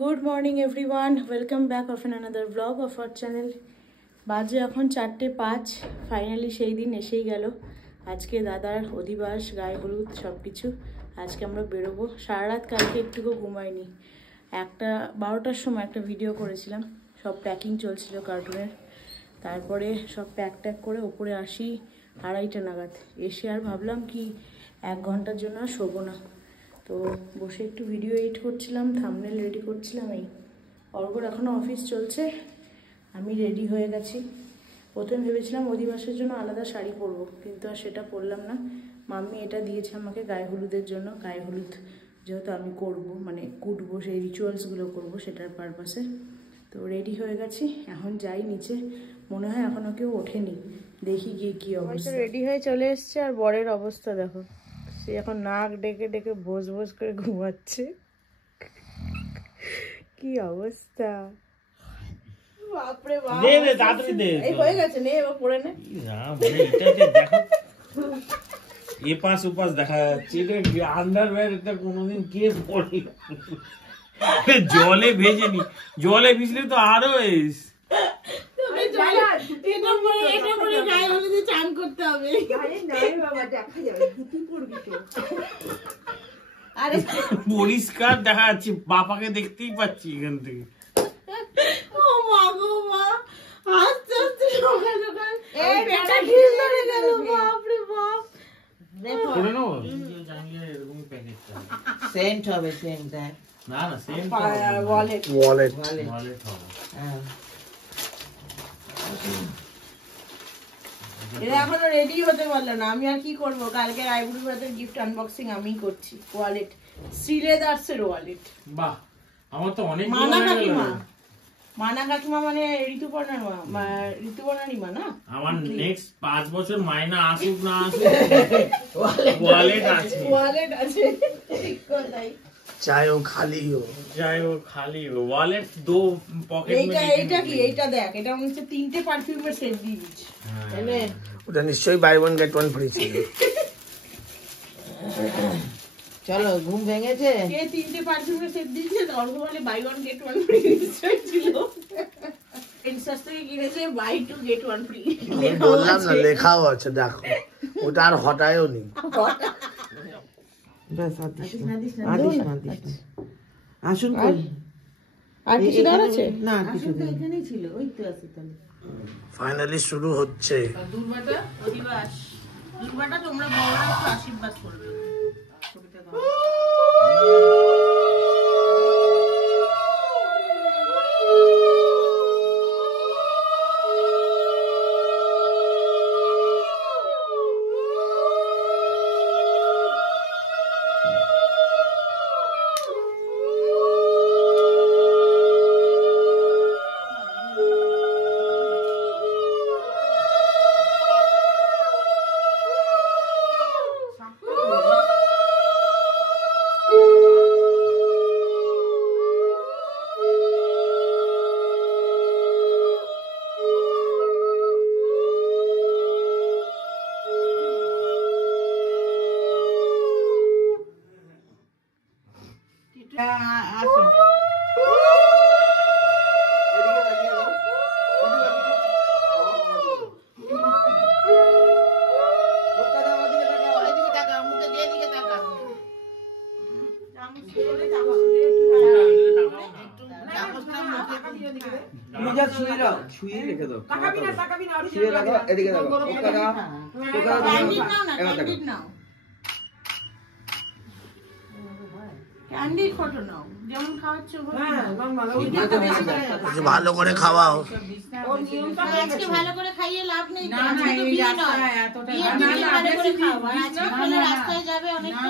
Good morning everyone, welcome back of another blog of our channel. বাজে এখন 4:05। Finally সেই দিন এসেই গেল। আজকে দাদার অধিবাস, গায়ে হলুদ সব কিছু। আজকে আমরা বেরোবো। সারা রাত কালকে একটুকু ঘুমাইনি। 12টার সময় একটা ভিডিও করেছিলাম, সব প্যাকিং চলছিল কার্টুনের। তারপরে সব প্যাক করে ওপরে আসি 2:30 নাগাদ। এসে আর ভাবলাম কি 1 ঘন্টার জন্য আর শোবো না। তো বসে একটু ভিডিও এডিট করছিলাম, থাম্বনেল রেডি করছিলাম। এই অর্ঘর এখনও অফিস চলছে, আমি রেডি হয়ে গেছি। প্রথমে ভেবেছিলাম অধিবাসের জন্য আলাদা শাড়ি পরবো, কিন্তু আর সেটা পরলাম না। মাম্মি এটা দিয়েছে আমাকে গায়ে হলুদের জন্য। গায়ে হলুদ যেহেতু আমি করবো, মানে কুটবো, সেই রিচুয়ালসগুলো করবো, সেটার পারপাসে। তো রেডি হয়ে গেছি, এখন যাই নিচে। মনে হয় এখনও কেউ ওঠেনি, দেখি গিয়ে কী অবস্থা। রেডি হয়ে চলে এসছে, আর বরের অবস্থা দেখো। সে এখন নাক ডেকে ডেকে ভোজ ভোজ করে ঘুমাচ্ছে। কি অবস্থা! বাপরে বাপ, এই হয়ে গেছে, নে এবার পরে নে। না মানে এটা দেখো, এপাশ ওপাশ দেখা যাচ্ছে। এটা আন্ডারওয়্যার, এটা কোনোদিন কে পরে? জলে ভেজেনি, জলে ভিজলে তো আরো এস। পরিষ্কার দেখা যাচ্ছে, বাপাকে দেখতেই পাচ্ছি এখান থেকে। সেন্ট হবে, সেন্ট না না, সেন্ট ওয়ালেট ওয়ালেট ওয়ালেট হবে। এটা এখনো রেডি হতে পারলো না। আমি আর কি করবো, কালকে আইবুড়ি ভাতের গিফট আনবক্সিং আমি করছি। ওয়ালেট, শ্রীলেদার্সের ওয়ালেট। বাহ, আমার তো অনেক মানা কাকিমা। মানা কাকিমা মানে ঋতুপর্ণার মা, ঋতুপর্ণারই মা না? আমার নেক্সট 5 বছর মাইনা আসুক না আসুক, ওয়ালেট আছে, ওয়ালেট আছে। ঠিক কথাই। चाहे वो खाली हो, चाहे वो खाली हो, वॉलेट 2 पॉकेट में। এইটা কি? এইটা দেখ, এটা হচ্ছে 3টে পারফিউমের সেট দিয়ে দিয়েছে। তাহলে ওটা নিশ্চয়ই বাই 1 গেট 1 ফ্রি ছিল। চলো, ঘুম ভেঙেছে। কে 3টে পারফিউমের সেট দিয়েছে? অর্ঘ বলে বাই 1 গেট 1 ফ্রি নিশ্চয়ই ছিল। প্রিন্সেস থেকে কিনেছে বাই 2 গেট 1 ফ্রি। বললাম না, লেখাও আছে দেখো। ওটা আর হটায়ও নি। আসুন আর কিছু দেওয়ার আছে না? কিছু এখানেই ছিল, ওই তো আছে। তাহলে ফাইনালি শুরু হচ্ছে দুর্বাটা অধিবাস। দুর্বাটা তোমরা বড়রা একটু আশীর্বাদ করবে। ভালো করে খাওয়াও। ভালো করে খাইয়ে লাভ নেই। রাস্তায় যাবে অনেকটা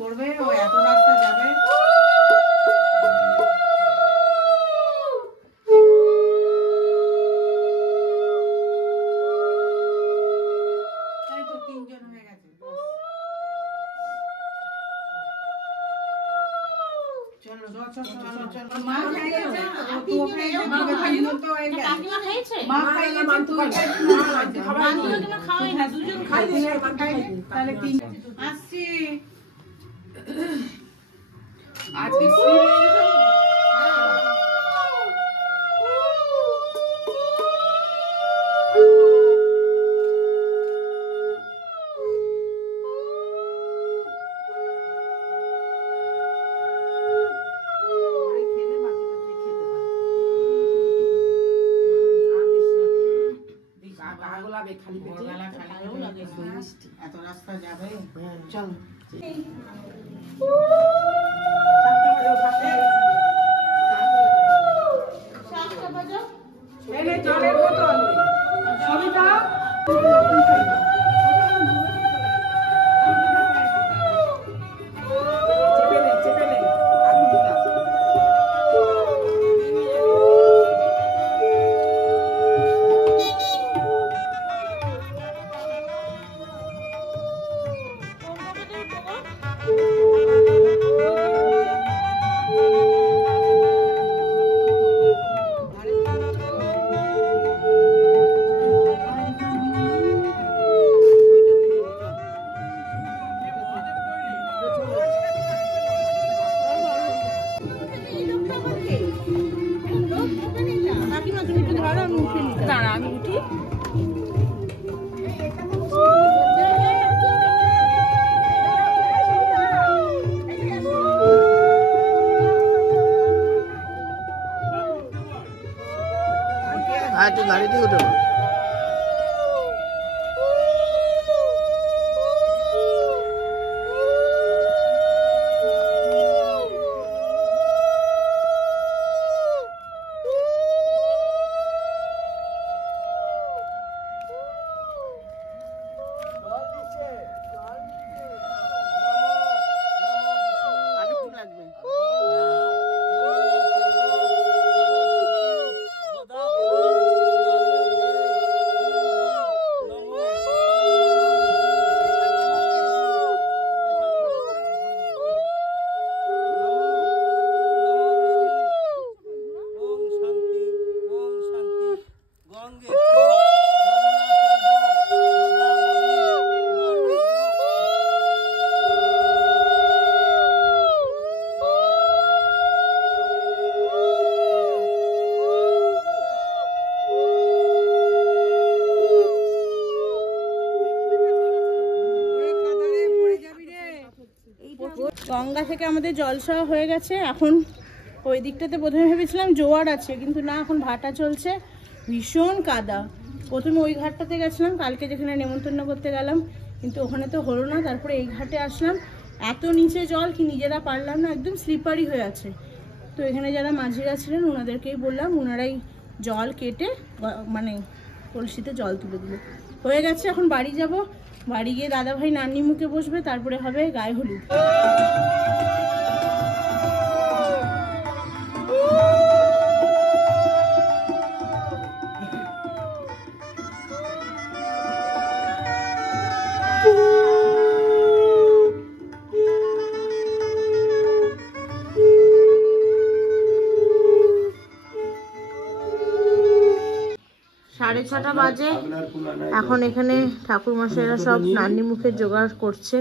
করবে, ও এত রাস্তা যাবে। তুই গাড়িতে উঠে গঙ্গা থেকে আমাদের জলসা হয়ে গেছে। এখন ওই দিকটাতে প্রথমে ভেবেছিলাম জোয়ার আছে, কিন্তু না, এখন ভাটা চলছে, ভীষণ কাদা। প্রথমে ওই ঘাটটাতে গেছিলাম কালকে, যেখানে নেমন্তন্ন করতে গেলাম, কিন্তু ওখানে তো হলো না। তারপরে এই ঘাটে আসলাম, এত নিচে জল কি নিজেরা পারলাম না, একদম স্লিপারি হয়ে আছে। তো এখানে যারা মাঝিরা ছিলেন ওনাদেরকেই বললাম, ওনারাই জল কেটে মানে কলসিতে জল তুলে দিল। হয়ে গেছে, এখন বাড়ি যাব। বাড়ি গিয়ে দাদাভাই নান্নি মুখে বসবে, তারপরে হবে গায়ে হলুদ। সাড়ে 6টা বাজে। এখন এখানে ঠাকুর মশাইরা সব নান্নি মুখের জোগাড় করছে।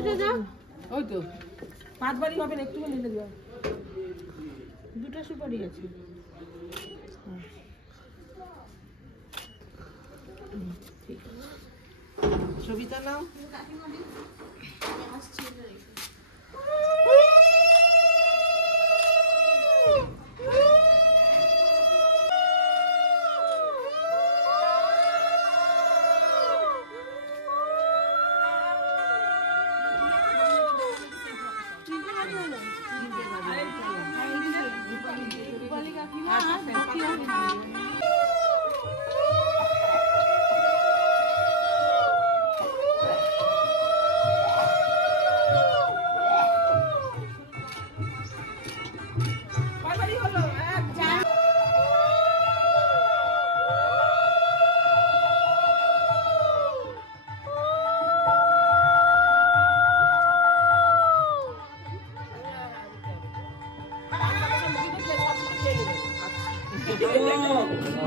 সেটা যা ওই তো 5 বাড়ি হবে না, একটু নিলে দিও। দুটো সুপারি আছে। ছবিটা নাও।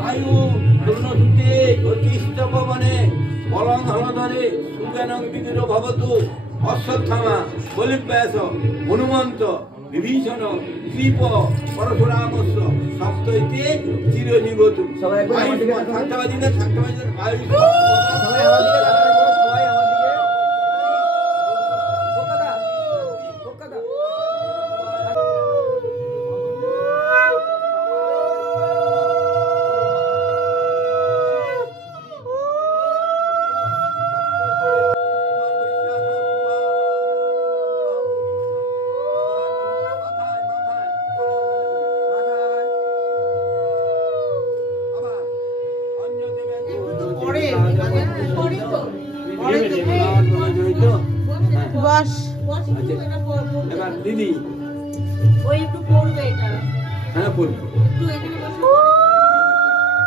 আয়ু দুর্নসুতে জ্যোতিষ্ঠপবনে বলং হলধরে সুজ্ঞানং বিদুর ভবতু অশ্বত্থামা বলিব্যাস হনুমন্ত বিভীষণ শ্রীপ পরশুরামস্য সপ্তইতে চিরজীবতু। সবাই থাকতে পারি না, থাকতে পারি না, এবার দিদি ওই একটু পড়বে এটা। হ্যাঁ পড়বো। একটু এখানে বসে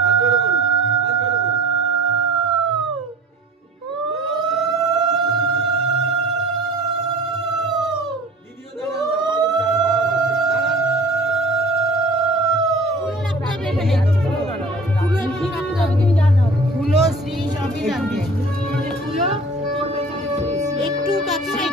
হাত জোড়ো করুন, হাত জোড়ো করুন। দিদিও দাঁড়ান না, বাবুর দাঁড়ান, ফুলো শ্রী সবই লাগবে। একটু কাছে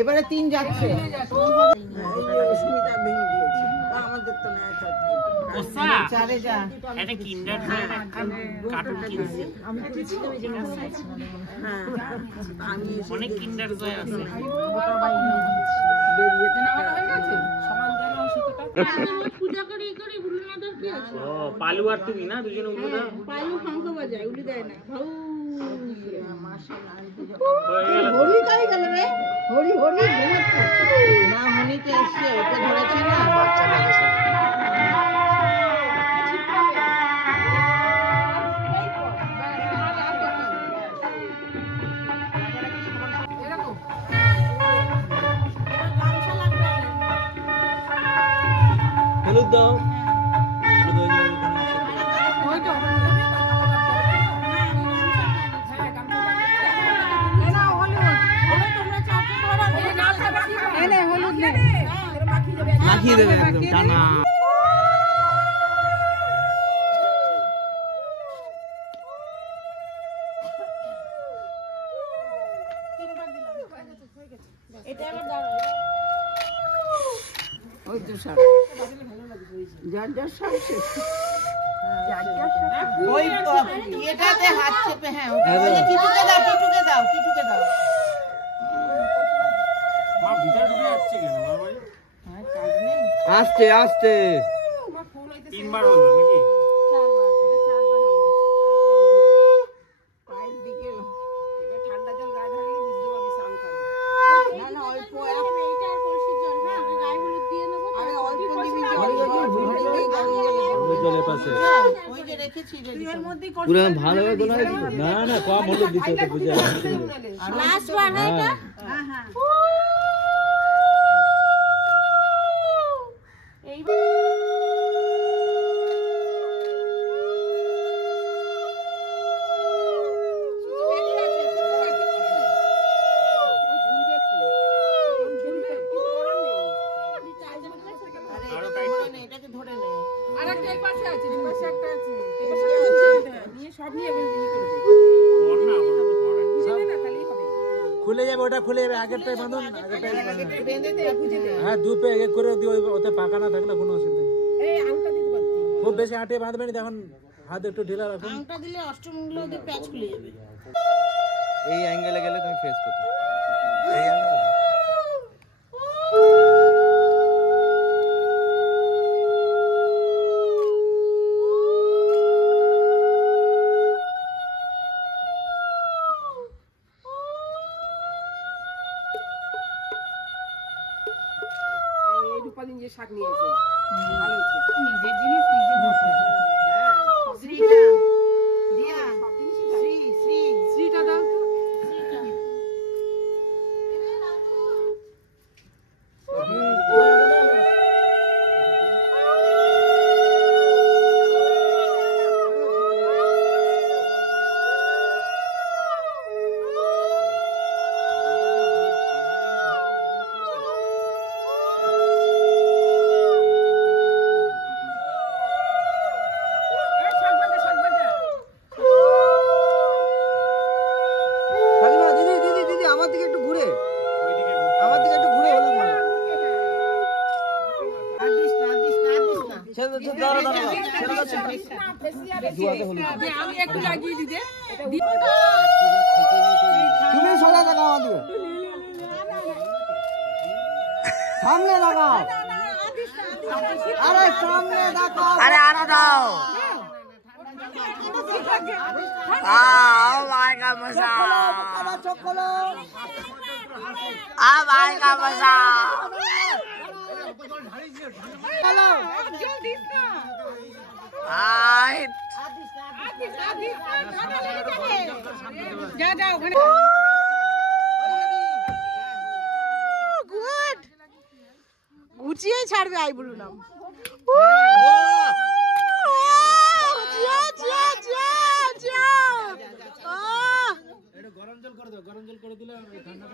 এবারে 3 যাচ্ছে। চারে যা এটা কিন্ডার কার্টুন কিনছি আমি অনেক কিন্ডার জয় আছে পূজা করি করি উলু না দর কি আছে ও পালু আর তুমি না দুজনে উলু দাও পালু শঙ্খ বাজায় উলু দেয় না ভাউ হরি কাই গেল রে হরি হরি না মনিতে এসে ওকে ধরেছে না বাচ্চা লাগছে হলুদ দাও মাখিয়ে দেবে একদম টানা এটা আবার দাঁড়াও ওই তো সব যার যার সব শেষ ওই তো এটাতে হাত চেপে হ্যাঁ ওই যে টিটুকে দাও মা ভিতরে ঢুকে যাচ্ছে কেন বাবা হ্যাঁ কাজ নেই আস্তে আস্তে তিনবার হলো নাকি চারবার এটা চারবার হলো পায়ের দিকে এটা ঠান্ডা জল গায়ে ঢাললে বুঝতে পারবি স্নান করে না না অল্প এইটার কলসির জল হ্যাঁ আমি গায়ে হলুদ দিয়ে নেব আরে অল্প দিবি ওই জলের পাশে ওই যে রেখেছি এর মধ্যে পুরো ভালো হবে না না কম হলুদ দিতে তো বুঝা লাস্ট বার না এটা হ্যাঁ হ্যাঁ এই খুলে যাবে ওটা খুলে যাবে আগেরটাই বাঁধুন হ্যাঁ দুপে এক করে দিও ওতে পাকা না থাকলে কোনো অসুবিধা নেই খুব বেশি আটে বাঁধবে না তখন হাত একটু ঢিলা রাখুন। আংটা দিলে অষ্টমঙ্গল ওদের প্যাচ খুলে যাবে। এই অ্যাঙ্গেলে গেলে তুমি ফেস পেতে এই অ্যাঙ্গেলে শাক নিয়েছে ভালো হয়েছে নিজের জিনিস নিজে বসে। হ্যাঁ শ্রীটা দিয়া সব জিনিসই দাও। শ্রী শ্রী শ্রীটা দাও তো। শ্রীটা এই শাক বাজা শাক বাজা। কাকিমা দিদি দিদি দিদি আমার দিকে একটু ঘুরে ওইদিকে আমার দিকে একটু ঘুরে হলুদ মালা আর দিস না দিস না দিস না। ছেড়ে দাও দাঁড়া দাঁড়া দুয়াতে হলুদ আমি একটু লাগিয়ে দিতে তুমি সোজা লাগাও আমার দিকে সামনে লাগাও আরে সামনে লাগাও আরে আনা দাও आएगा मजा अब आएगा मजा যা যা ওখানে গুড গুছিয়ে ছাড়বে আই বলুন নাম। গরম জল করে দাও, গরম জল করে দিলে ঠান্ডা